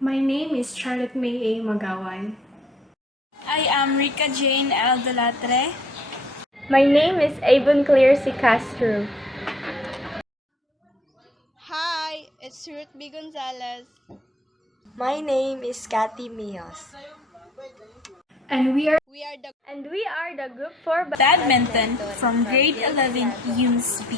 My name is Charlith Magaway. I am Reca Jane L. Dulatre. My name is Avon Castro. Hi, it's Ruth B. Gonzales. My name is Cathy Mejos. And we are the group for Badminton from grade 11 Humss B.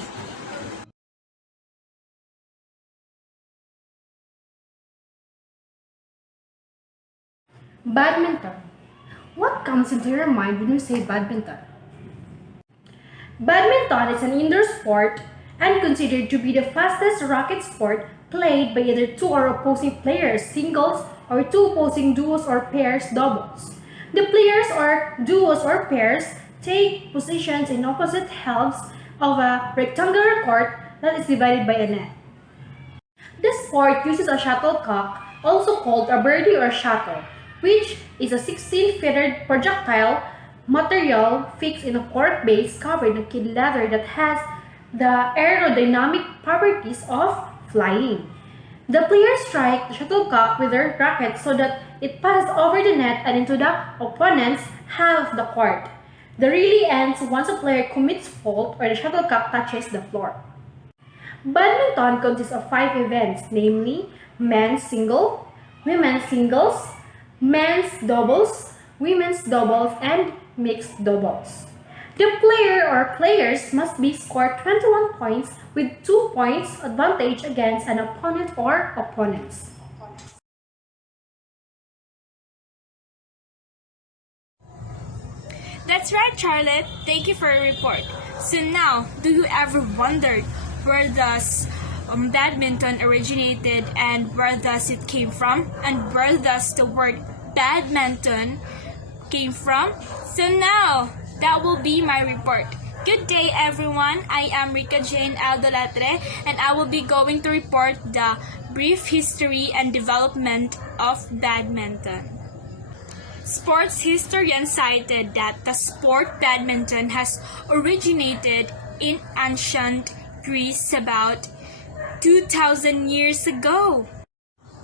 Badminton. What comes into your mind when you say badminton? Badminton is an indoor sport and considered to be the fastest racket sport played by either two or opposing players singles or two opposing duos or pairs doubles. The players or duos or pairs take positions in opposite halves of a rectangular court that is divided by a net. The sport uses a shuttlecock, also called a birdie or shuttle, which is a 16-feathered projectile material fixed in a cork base covered in kid leather that has the aerodynamic properties of flying. The players strike the shuttlecock with their racket so that it passes over the net and into the opponent's half of the court. The rally ends once a player commits fault or the shuttlecock touches the floor. Badminton consists of 5 events, namely men's single, women's singles, men's doubles, women's doubles, and mixed doubles. The player or players must be scored 21 points with 2 points advantage against an opponent or opponents. That's right, Charlotte. Thank you for your report. So now, do you ever wondered where does badminton originated and where does it came from? And where does the word badminton came from? So now, that will be my report. Good day, everyone. I am Reca Jane L. Dulatre, and I will be going to report the brief history and development of badminton. Sports historians cited that the sport badminton has originated in ancient Greece about 2,000 years ago,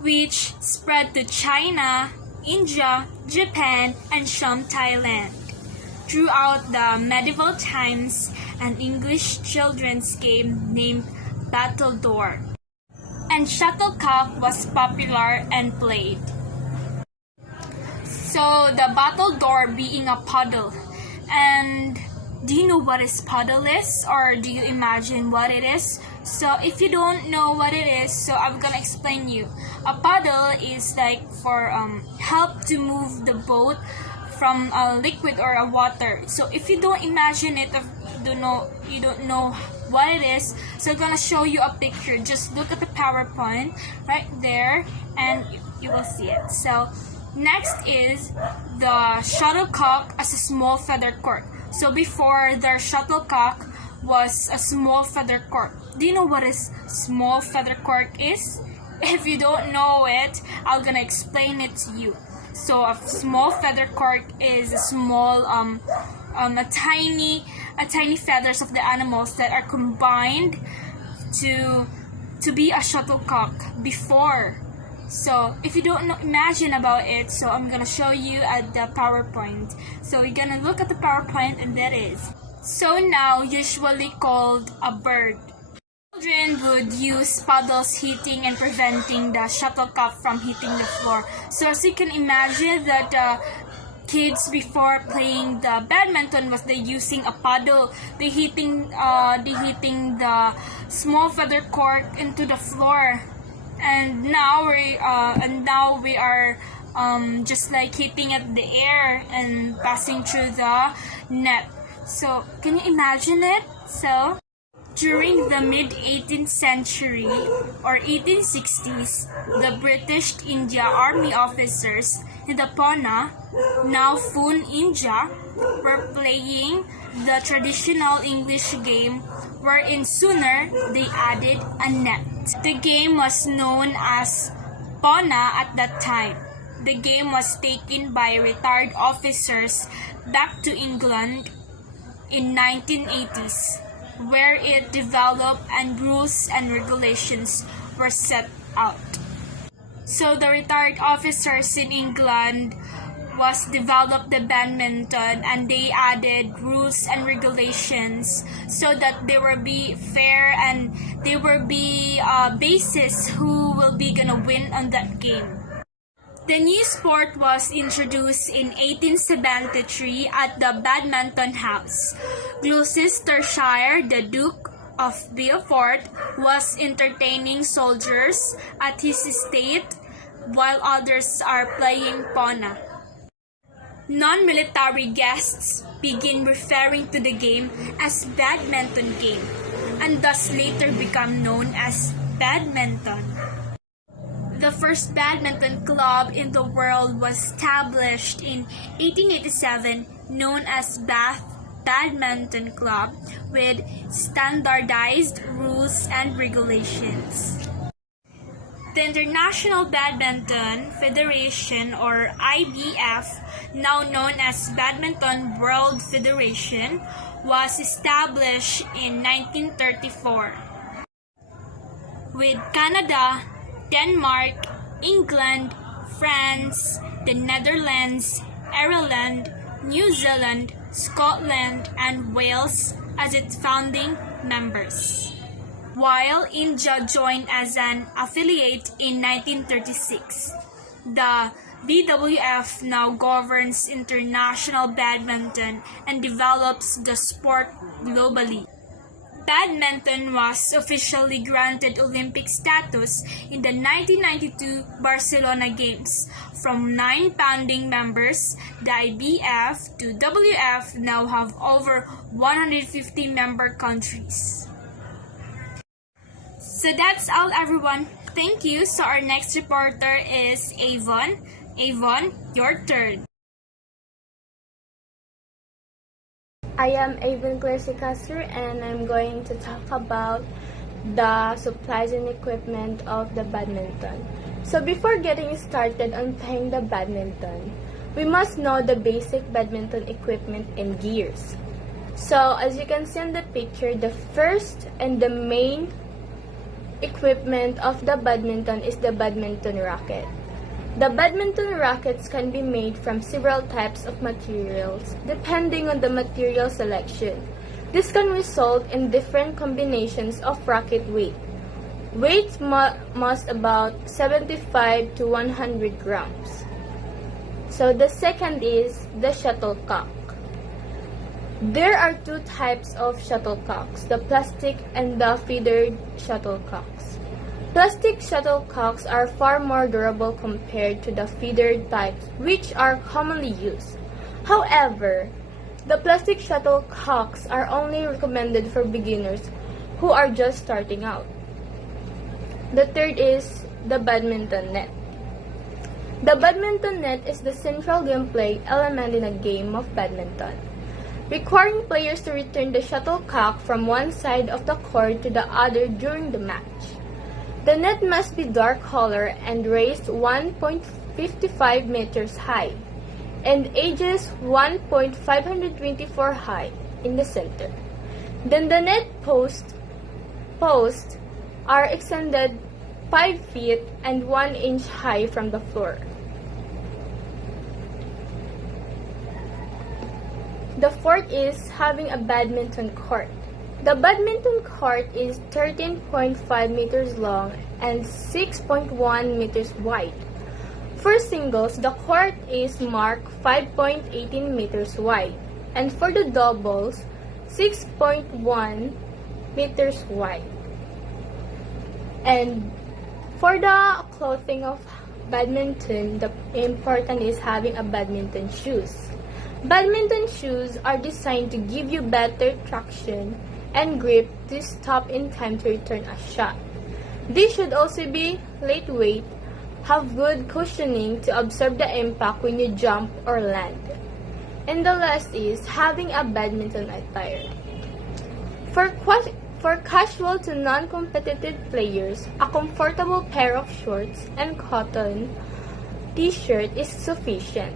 which spread to China, India, Japan, and some Thailand. Throughout the medieval times, an English children's game named battledore and shuttlecock was popular and played. So the battledore being a puddle. And do you know what is puddle is, or do you imagine what it is? So if you don't know what it is, so I'm gonna explain you. A puddle is like for help to move the boat from a liquid or a water. So if you don't imagine it, if you don't know what it is, so I'm gonna show you a picture. Just look at the PowerPoint right there and you will see it. So next is the shuttlecock as a small feather cork. So before, their shuttlecock was a small feather cork. Do you know what a small feather cork is? If you don't know it, I'm gonna explain it to you. So a small feather cork is a small, a tiny feathers of the animals that are combined to be a shuttlecock before. So if you don't know, imagine about it, so I'm gonna show you at the PowerPoint. So we're gonna look at the PowerPoint, and that is. So now, usually called a bird. Children would use paddles hitting and preventing the shuttlecock from hitting the floor. So as you can imagine that kids before playing the badminton was they using a paddle, they hitting the small feather cork into the floor. And now we are just like hitting at the air and passing through the net. So can you imagine it? So during the mid-18th century or 1860s, the British India Army officers in the Pune, now Fun, India, were playing the traditional English game wherein sooner they added a net. The game was known as Pune at that time. The game was taken by retired officers back to England in 1980s, where it developed and rules and regulations were set out. So the retired officers in England was developed the badminton, and they added rules and regulations so that there will be fair and there will be basis who will be gonna win on that game. The new sport was introduced in 1873 at the Badminton House. Gloucestershire, the Duke of Beaufort, was entertaining soldiers at his estate while others are playing pona. Non-military guests begin referring to the game as badminton game, and thus later become known as badminton. The first badminton club in the world was established in 1887, known as Bath Badminton Club, with standardized rules and regulations. The International Badminton Federation, or IBF, now known as Badminton World Federation, was established in 1934. With Canada, Denmark, England, France, the Netherlands, Ireland, New Zealand, Scotland, and Wales as its founding members, while India joined as an affiliate in 1936. The BWF now governs international badminton and develops the sport globally. Badminton was officially granted Olympic status in the 1992 Barcelona Games. From 9 founding members, the IBF to WF now have over 150 member countries. So that's all, everyone. Thank you. So our next reporter is Avon. Avon, your turn. I am Avon Castro, and I'm going to talk about the supplies and equipment of the badminton. So before getting started on playing the badminton, we must know the basic badminton equipment and gears. So as you can see in the picture, the first and the main equipment of the badminton is the badminton racket. The badminton rackets can be made from several types of materials depending on the material selection. This can result in different combinations of racket weight. Weights must about 75 to 100 grams. So the second is the shuttlecock. There are 2 types of shuttlecocks, the plastic and the feathered shuttlecocks. Plastic shuttlecocks are far more durable compared to the feathered types, which are commonly used. However, the plastic shuttlecocks are only recommended for beginners who are just starting out. The third is the badminton net. The badminton net is the central gameplay element in a game of badminton, requiring players to return the shuttlecock from one side of the court to the other during the match. The net must be dark color and raised 1.55 meters high and edges 1.524 high in the center. Then the net posts are extended 5 feet and 1 inch high from the floor. The fourth is having a badminton court. The badminton court is 13.5 meters long and 6.1 meters wide. For singles, the court is marked 5.18 meters wide, and for the doubles, 6.1 meters wide. And for the clothing of badminton, the important is having a badminton shoes. Badminton shoes are designed to give you better traction and grip to stop in time to return a shot. These should also be lightweight, have good cushioning to absorb the impact when you jump or land. And the last is having a badminton attire. For casual to non-competitive players, a comfortable pair of shorts and cotton t-shirt is sufficient.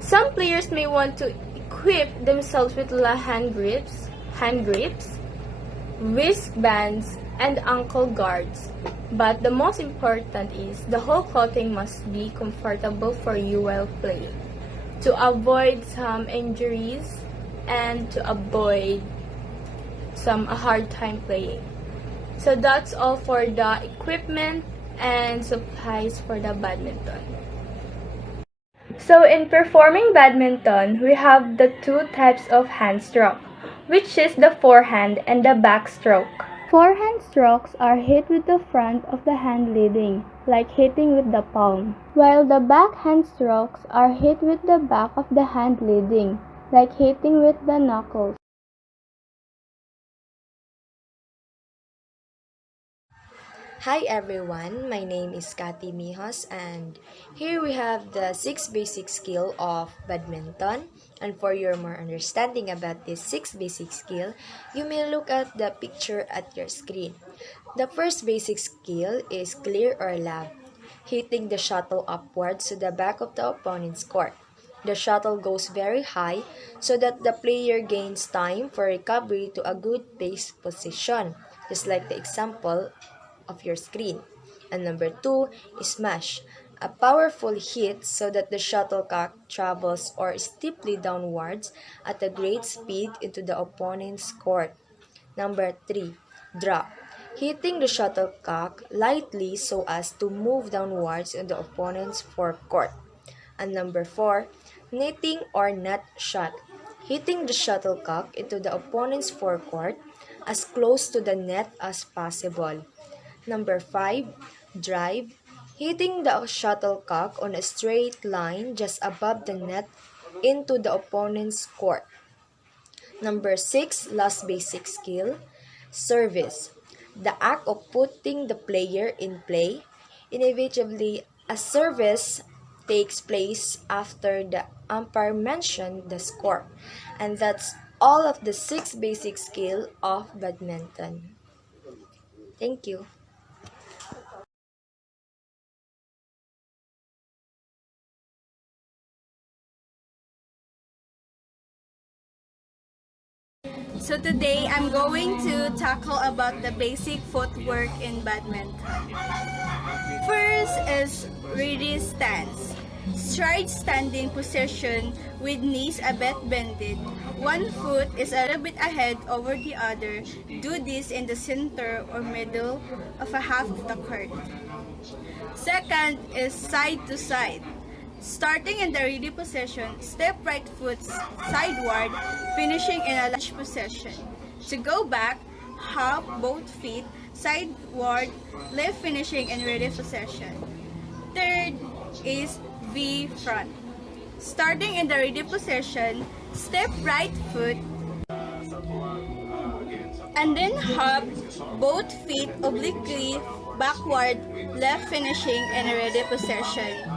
Some players may want to equip themselves with hand grips, wristbands, and ankle guards. But the most important is the whole clothing must be comfortable for you while playing to avoid some injuries and to avoid a hard time playing. So that's all for the equipment and supplies for the badminton. So in performing badminton, we have the two types of hand stroke, which is the forehand and the backstroke. Forehand strokes are hit with the front of the hand leading, like hitting with the palm, while the backhand strokes are hit with the back of the hand leading, like hitting with the knuckles. Hi everyone, my name is Cathy Mejos and here we have the 6 basic skill of badminton. And for your more understanding about this 6 basic skill, you may look at the picture at your screen. The first basic skill is clear or lob, hitting the shuttle upwards to the back of the opponent's court. The shuttle goes very high so that the player gains time for recovery to a good base position, just like the example of your screen. And number 2 is smash, a powerful hit so that the shuttlecock travels or steeply downwards at a great speed into the opponent's court. Number 3, drop, hitting the shuttlecock lightly so as to move downwards in the opponent's forecourt. And number 4, netting or net shot, hitting the shuttlecock into the opponent's forecourt as close to the net as possible. Number 5, drive, hitting the shuttlecock on a straight line just above the net into the opponent's court. Number 6, last basic skill, service, the act of putting the player in play. Inevitably, a service takes place after the umpire mentioned the score. And that's all of the 6 basic skill of badminton. Thank you. So today I'm going to tackle about the basic footwork in badminton. First is ready stance. Stride standing position with knees a bit bended. One foot is a little bit ahead over the other. Do this in the center or middle of a half of the court. Second is side to side. Starting in the ready position, step right foot sideward, finishing in a lunge position. To go back, hop both feet sideward, left finishing in ready position. Third is V front. Starting in the ready position, step right foot and then hop both feet obliquely backward, left finishing in a ready position.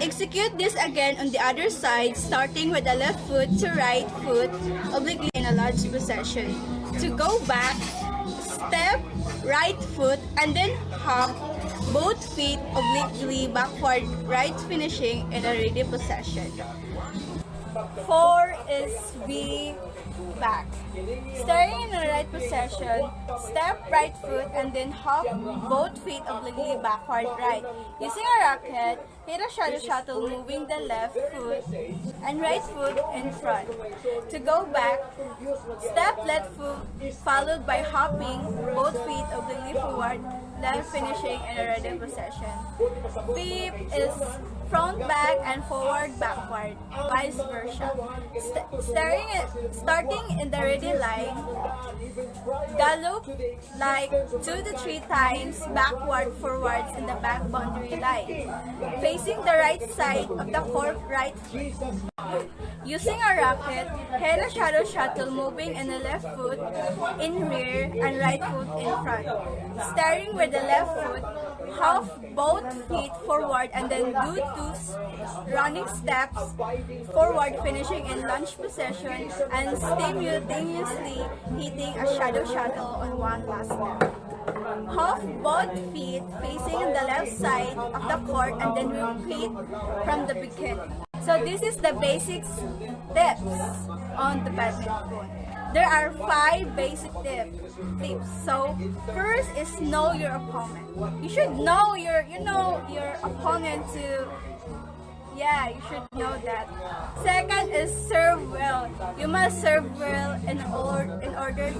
Execute this again on the other side, starting with the left foot to right foot obliquely in a lunge position. To go back, step right foot and then hop both feet obliquely backward, right finishing in a ready position. 4 is V back. Starting in the right position, step right foot and then hop both feet obliquely backward right. Using a racket, hit a shadow shuttle moving the left foot and right foot in front. To go back, step left foot followed by hopping both feet obliquely forward, left finishing in a ready position. Fifth is front back and forward backward, vice versa. Starting in the ready line, gallop like 2 to 3 times backward forwards in the back boundary line, facing the right side of the court right foot. Using a racket, head a shadow shuttle moving in the left foot in rear and right foot in front. Starting with the left foot, half both feet forward and then do 2 running steps forward, finishing in lunge position and simultaneously hitting a shadow shuttle on one last step. Half both feet facing on the left side of the court and then repeat from the beginning. So this is the basic steps on the badminton. there are 5 basic tips. So first is know your opponent. You should know your opponent to. Yeah, you should know that. Second is serve well. You must serve well in order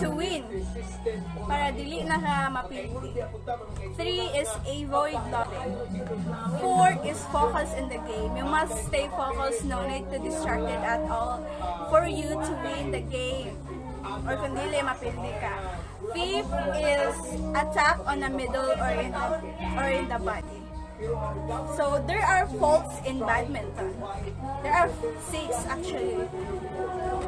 to win. Para dili na ka mapildi. 3 is avoid lobbying. 4 is focus in the game. You must stay focused, no need to distracted at all for you to win the game. Or kung dili mapildi ka. 5th is attack on the middle or in the body. So there are faults in badminton. There are 6 actually.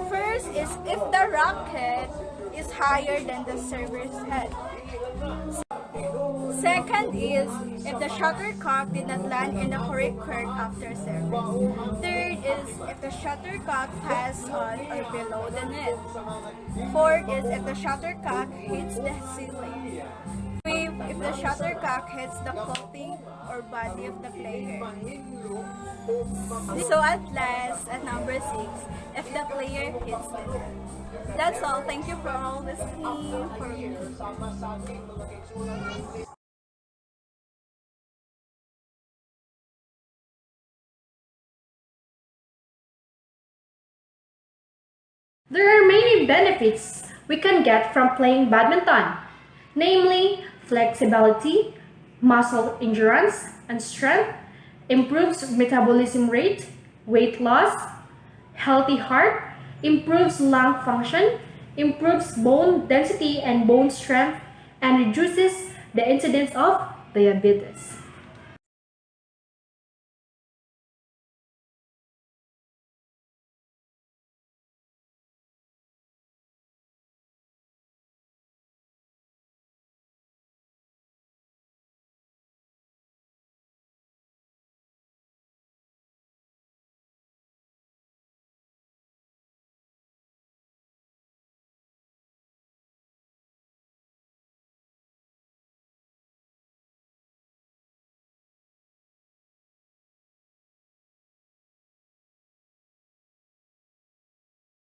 First is if the racket is higher than the server's head. Second is if the shuttlecock did not land in the correct court after service. Third is if the shuttlecock passed on or below the net. Fourth is if the shuttlecock hits the ceiling. Fifth, if the shuttlecock hits the clothing or body of the player. So at last, at number 6, if the player hits the net. That's all. Thank you for all listening. There are many benefits we can get from playing badminton, namely flexibility, muscle endurance and strength, improves metabolism rate, weight loss, healthy heart, improves lung function, improves bone density and bone strength, and reduces the incidence of diabetes.